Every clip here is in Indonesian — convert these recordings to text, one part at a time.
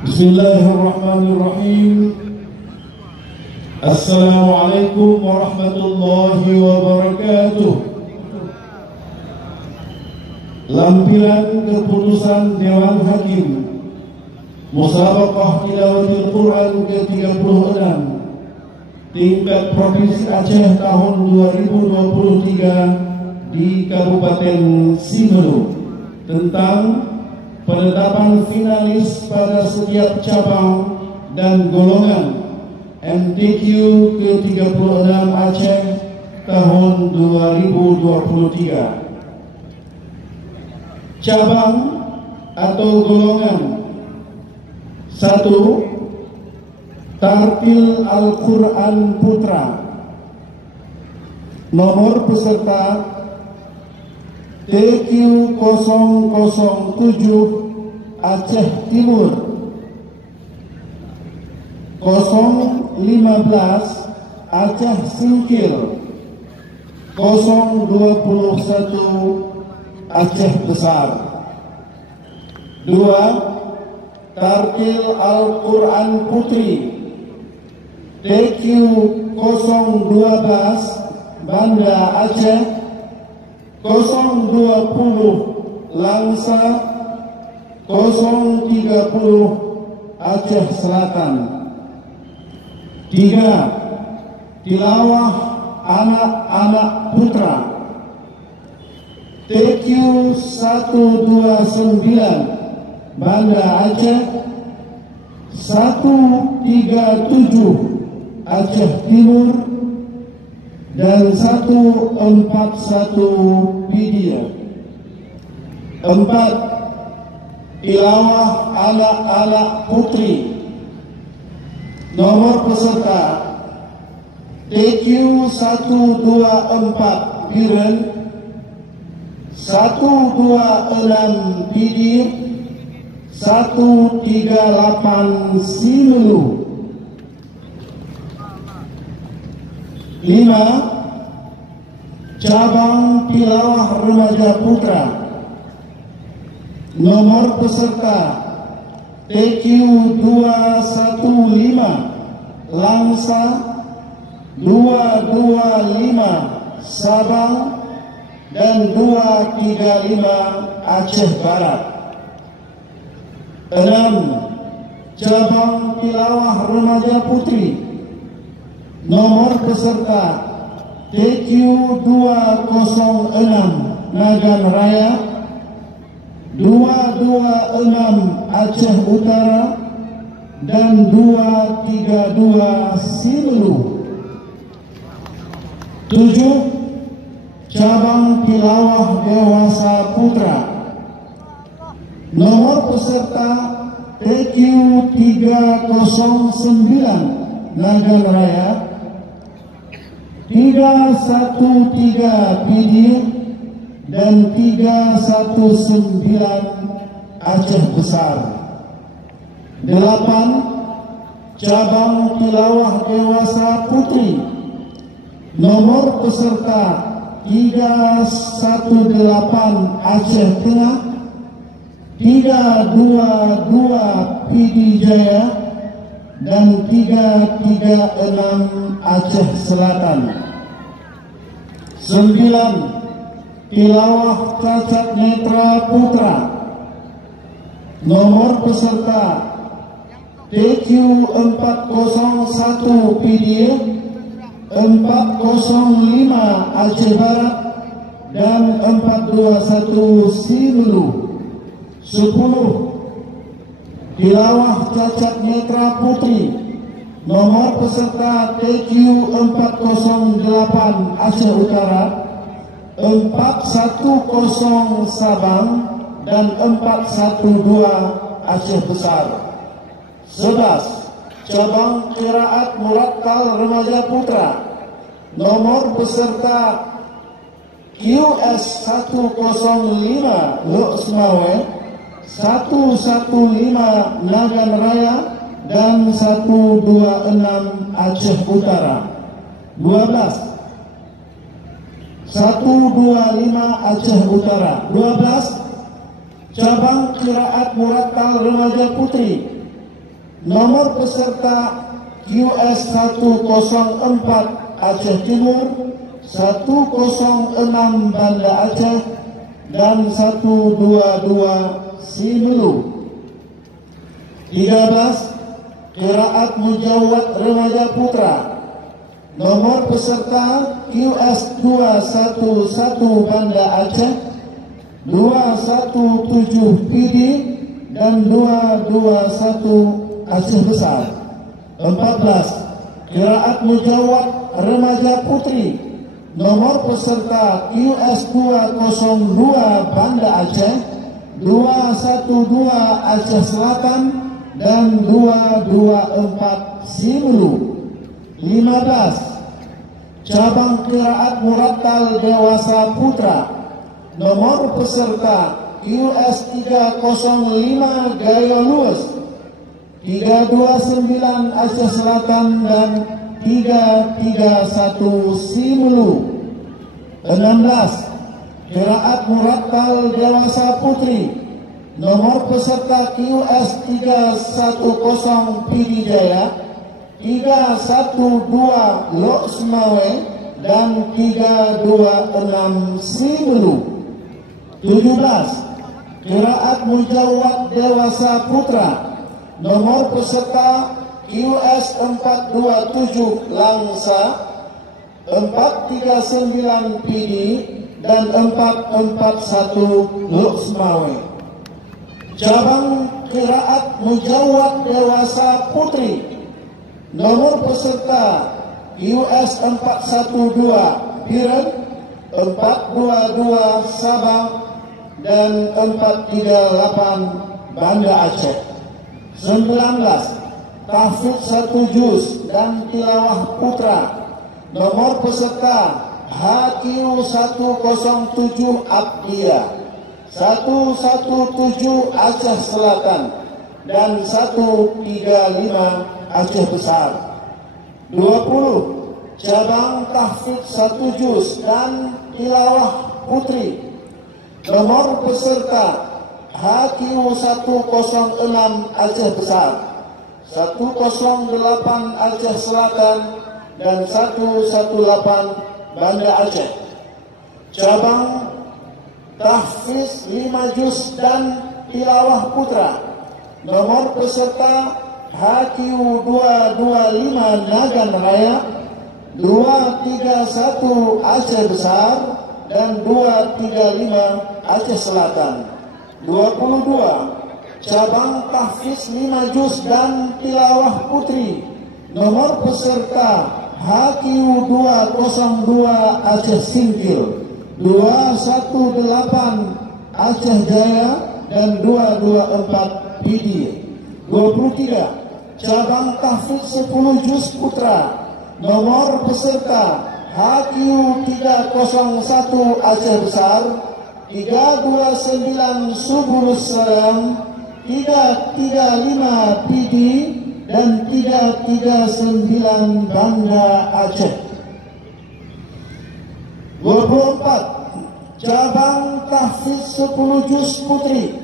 Bismillahirrahmanirrahim. Assalamualaikum warahmatullahi wabarakatuh. Lampiran keputusan Dewan Hakim Musabaqah Tilawatil Quran ke-36 tingkat Provinsi Aceh tahun 2023 di Kabupaten Simeru tentang penetapan finalis pada setiap cabang dan golongan MTQ ke-36 Aceh tahun 2023. Cabang atau golongan 1. Tartil Al-Quran Putra. Nomor peserta TQ007 Aceh Timur, 015 Aceh Singkil, 021 Aceh Besar. 2. Tartil Al-Quran Putri TQ012 Banda Aceh, 020 Langsa, 030 Aceh Selatan. 3. Tilawah Anak-anak Putra TQ129 Banda Aceh, 137 Aceh Timur, dan 141 Pidia. 4. Tilawah Anak-anak Putri. Nomor peserta TQ124 Biren, 126 Pidi, 138 Simelu. 5. Cabang Tilawah Remaja Putra. Nomor peserta TQ215 Langsa, 225 Sabang, dan 235 Aceh Barat. 6. Cabang Tilawah Remaja Putri. Nomor peserta TQ206 Nagan Raya, 226 Aceh Utara, dan 232 Simelu. 7. Cabang Tilawah Dewasa Putra. Nomor peserta TQ309 Nagan Raya, 313 Pidi, dan 319 Aceh Besar. 8. Cabang Tilawah Dewasa Putri. Nomor peserta 318 Aceh Tengah, 322 Pidi Jaya, dan 336 Aceh Selatan. 9. Tilawah Cacat Netra Putra. Nomor peserta TQ401 Pidi, 405 Aceh Barat, dan 421 Simelu. 10. Tilawah Cacat Netra Putri. Nomor peserta TQ408 Aceh Utara, 410 Sabang, dan 412 Aceh Besar. 11. Cabang Qiraat Murattal Remaja Putra. Nomor peserta QS105 Lok Semawe, 115 Nagan Raya, dan 126 Aceh Utara. 12. 125 Aceh Utara. 12. Cabang Qiraat Murattal Remaja Putri. Nomor peserta QS 104 Aceh Timur, 106 Banda Aceh, dan 122 Simelu. 13. Qiraat Mujawwad Remaja Putra. Nomor peserta QS 211 Banda Aceh, 217 PD, dan 221 Aceh Besar. 14. Qiraat Mujawwad Remaja Putri. Nomor peserta QS 202 Banda Aceh, 212 Aceh Selatan, dan 224 Simelu. 15. Cabang Qiraat Murattal Dewasa Putra. Nomor peserta QS 305 Gaya Luas, 329 Aceh Selatan, dan 331 Simelu. 16. Qiraat Murattal Dewasa Putri. Nomor peserta QS 310 PD Jaya, 312 Lok Semawe, dan 326 Simelu. 17. Qiraat Mujawwad Dewasa Putra. Nomor peserta QS 427 Langsa, 439 PD, dan 441 Lok Semawe. Cabang Qiraat Mujawwad Dewasa Putri. Nomor peserta QS 412 Biren, 422 Sabah, dan 438 Banda Aceh. 19. Tahfidz 1 Juz dan Tilawah Putra. Nomor peserta HQ 107 Abdiyah, 117 Aceh Selatan, dan 135 Aceh Besar. 20. Cabang Tahfidz 1 Juz dan Tilawah Putri. Nomor peserta HQ 106 Aceh Besar, 108 Aceh Selatan, dan 118 Banda Aceh. Cabang Tahfidz 5 Juz dan Tilawah Putra. Nomor peserta HQ 225 Nagan Raya, 231 Aceh Besar, dan 235 Aceh Selatan. 22. Cabang Tahfidz 5 Juz dan Tilawah Putri. Nomor peserta HQ 202 Aceh Singkil, 218 Aceh Jaya, dan 224 PD. 23. Cabang Tahfidz 10 Juz Putra. Nomor peserta HQ 301 Aceh Besar, 329 Subulus Salam, 335 PD, dan 339 Banda Aceh. 24. Cabang Tahfidz 10 Juz Putri.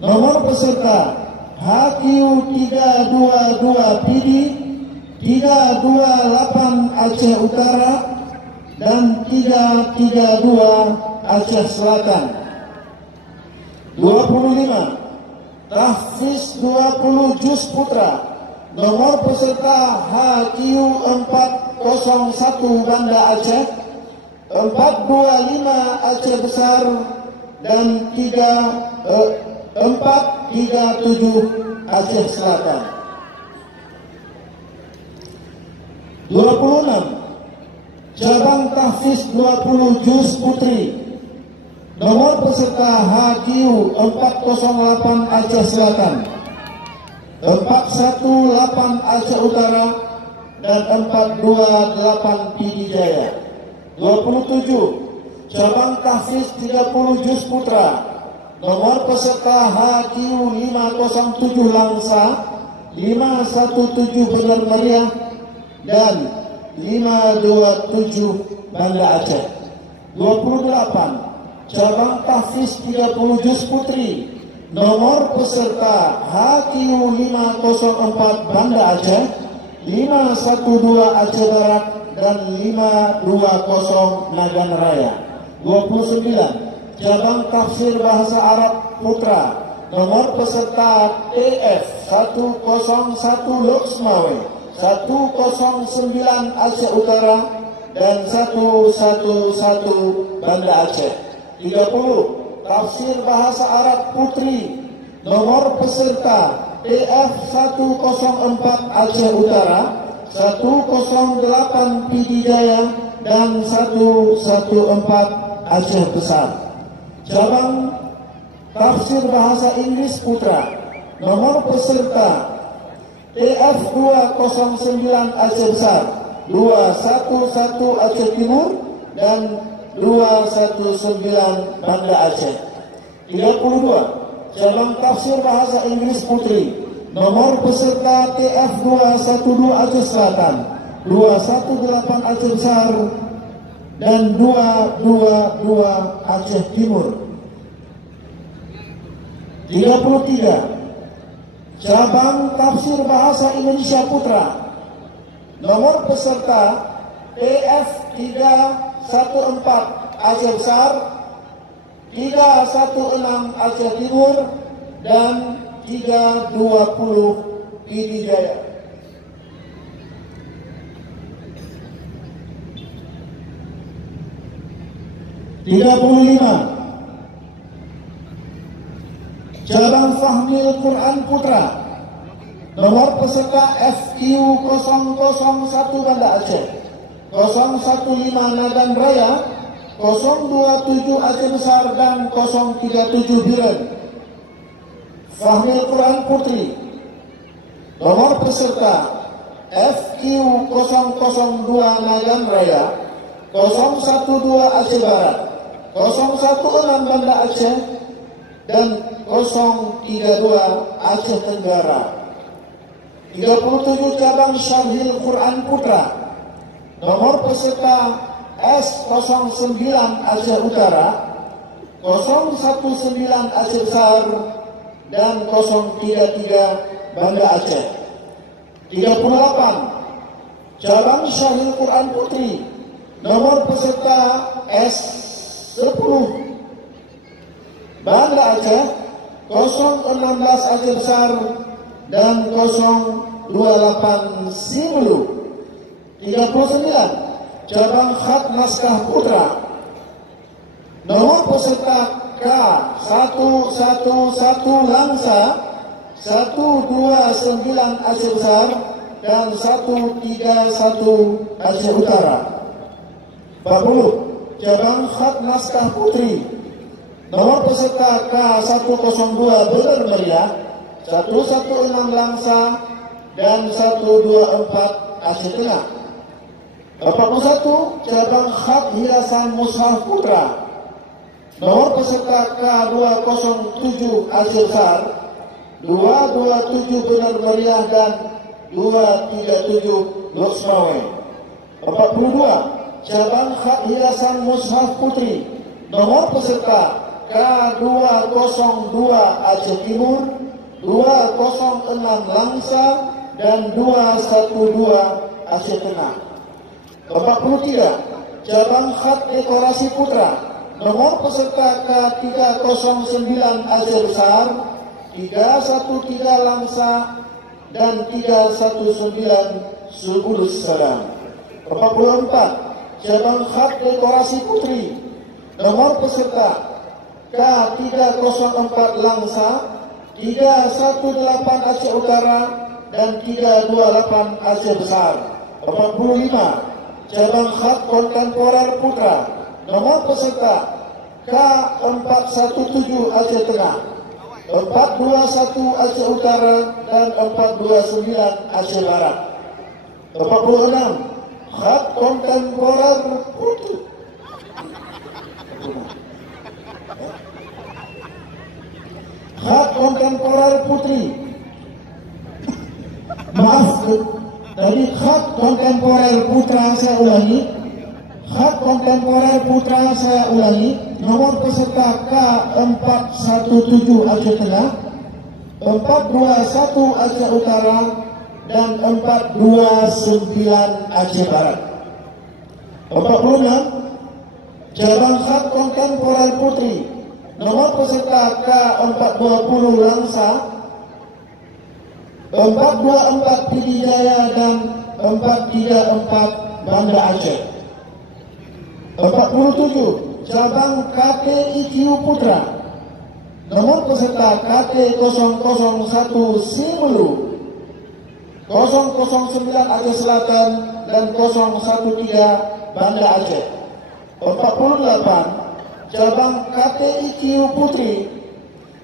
Nomor peserta HQ 322 PD, 328 Aceh Utara, dan 332 Aceh Selatan. 25. Tahfidz 20 Juz Putra. Nomor peserta HQ 401 Banda Aceh, 425 Aceh Besar, dan 437 Aceh Selatan. 26. Cabang Tahfidz 20 Juz Putri. Nomor peserta HQ 408 Aceh Selatan, 418 Aceh Utara, dan 428 PD Jaya. 27. Cabang Tahfidz 30 Juz Putra. Nomor peserta HQ 507 Langsa, 517 Benar Meriah, dan 527 Banda Aceh. 28. Cabang Tahfidz 30 Juz Putri. Nomor peserta HQ 504 Banda Aceh, 512 Aceh Barat, dan 520 Nagan Raya. 29. Cabang Tafsir Bahasa Arab Putra, nomor peserta TF 101 Loksmawe, 109 Aceh Utara, dan 111 Banda Aceh. 30. Tafsir Bahasa Arab Putri, nomor peserta TF 104 Aceh Utara, 108 PD Jaya, dan 114 Aceh Besar. Cabang Tafsir Bahasa Inggris Putra, nomor peserta TF 209 Aceh Besar, 211 Aceh Timur, dan 219 Banda Aceh. 32. Cabang Tafsir Bahasa Inggris Putri, nomor peserta TF 212 Aceh Selatan, 218 Aceh Besar, dan 222 Aceh Timur. 33. Cabang Tafsir Bahasa Indonesia Putra, nomor peserta TF 314 Aceh Besar, 316 Aceh Timur, dan 320 PD Jaya. 35. Cabang Fahmil Quran Putra, nomor peserta FQ 001 Banda Aceh, 015 Nagan Raya, 027 Aceh Besar, dan 037 Biren. Fahmil Quran Putri, nomor peserta FQ 002 Nagan Raya, 012 Aceh Barat, 016 Banda Aceh, dan 032 Aceh Tenggara. 37 Cabang Syarhil Quran Putra, nomor peserta S09 Aceh Utara, 019 Aceh Besar, dan 033 Banda Aceh. 38 Cabang Syarhil Quran Putri, nomor peserta S10 Banda Aceh, 016 Aceh Besar, dan 028 Simelu. 39 Cabang Khat Naskah Putra, nomor peserta K111 Langsa, 129 Aceh Besar, dan 131 Aceh Utara. 40 Cabang Khat Naskah Putri, nomor peserta K102 Beler Meriah, 116 Langsa, dan 124 Aceh Tengah. 41 Cabang Khat Hiasan Mushaf Putra, nomor peserta K207 Aceh Besar, 227 Beler Meriah, dan 237 Loksmawe. 42 Cabang Khat Hiasan Mushaf Putri, nomor peserta K202 Aceh Timur, 206 Langsa, dan 212 Aceh Tengah. 43 Cabang Khat Dekorasi Putra, nomor peserta K309 Aceh Besar, 313 Langsa, dan 319 Subulus Salam. 44 Cabang Khat Dekorasi Putri, nomor peserta K304 Langsa, 318 Aceh Utara, dan 328 Aceh Besar. 45 Cabang Khat Kontemporer Putra, nomor peserta K417 Aceh Tengah, 421 Aceh Utara, dan 429 Aceh Barat. 46 Khat Kontemporer Putri, Khat Kontemporer Putri, maaf, dari Khat Kontemporer Putra, saya ulangi, Khat Kontemporer Putra, saya ulangi, nomor peserta K417 Aceh Tengah, 421 Aceh Utara, dan 429 Aceh Barat. 46 cabang Khat Kontemporer Putri, nomor peserta K420 Langsa, 424 Pidijaya, dan 434 Banda Aceh. 47 cabang KTIQ Putra, nomor peserta KT001 Simelu, 009 Aceh Selatan, dan 013 Banda Aceh. 48 cabang KTIQ Putri,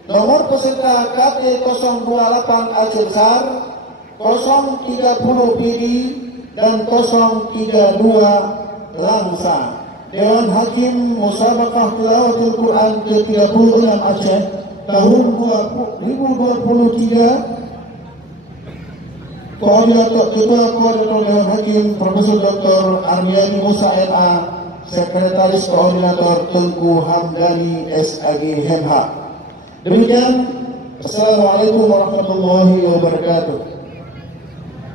nomor peserta KT028 Aceh Besar, 030 Pidi, dan 032 Langsa. Dewan Hakim Musabaqah Tilawatul Quran ke-36 Aceh tahun 2023. Ketua Koordinator Dewan Hakim Profesor Dr. Armiani Musa LA, Sekretaris Koordinator Tengku Hamdani SAG Hemha. Demikian, Assalamualaikum warahmatullahi wabarakatuh.